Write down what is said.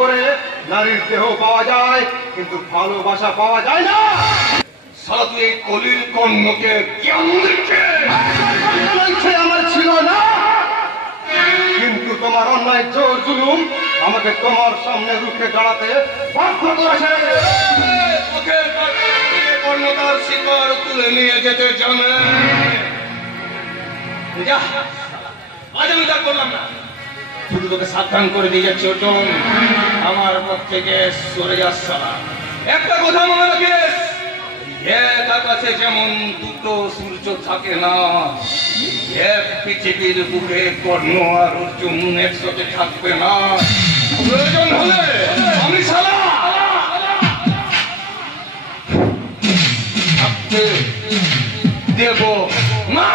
করে নারীর দেহ পাওয়া যায়, কিন্তু ভালোবাসা পাওয়া যায় না। সারা তুই এই কলির কর্ণকে কেমন দেখে? ইচ্ছে আমার ছিল না, কিন্তু তোমার অন্যায় জোর জুলুম আমাকে তোমার সামনে রুখে দাঁড়াতে বাধ্য করেছে। তোকে কর্ণতার শিকার তুলে নিয়ে যেতে জানে। যা, আজ আমি তা করলাম না, শুধু তোকে সাবধান করে দিয়ে যাচ্ছি অর্জুন, আমার পথ থেকে সরে যাস শালা। একটা কথা মনে রাখিস, এক আকাশে যেমন দুটো সূর্য থাকে না, এক পৃথিবীর বুকে কর্ণ আর অর্জুন একসাথে থাকবে না। প্রয়োজন হলে আমি শালা থাকতে দেব না।